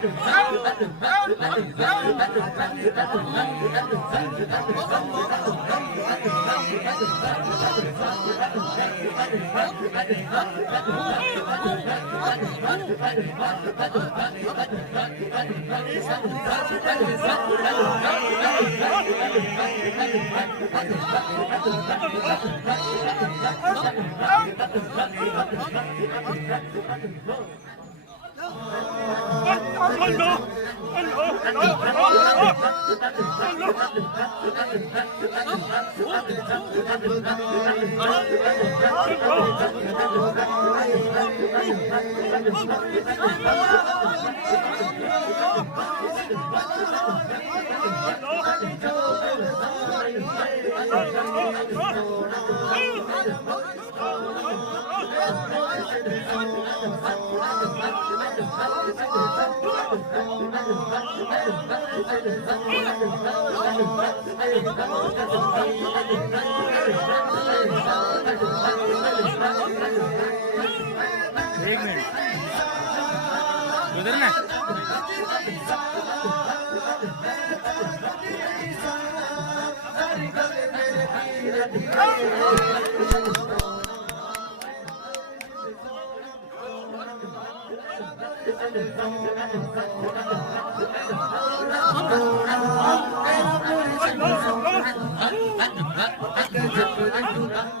एक मिनट उधर ना Hãy subscribe cho kênh Ghiền Mì Gõ để không bỏ lỡ những video hấp dẫn.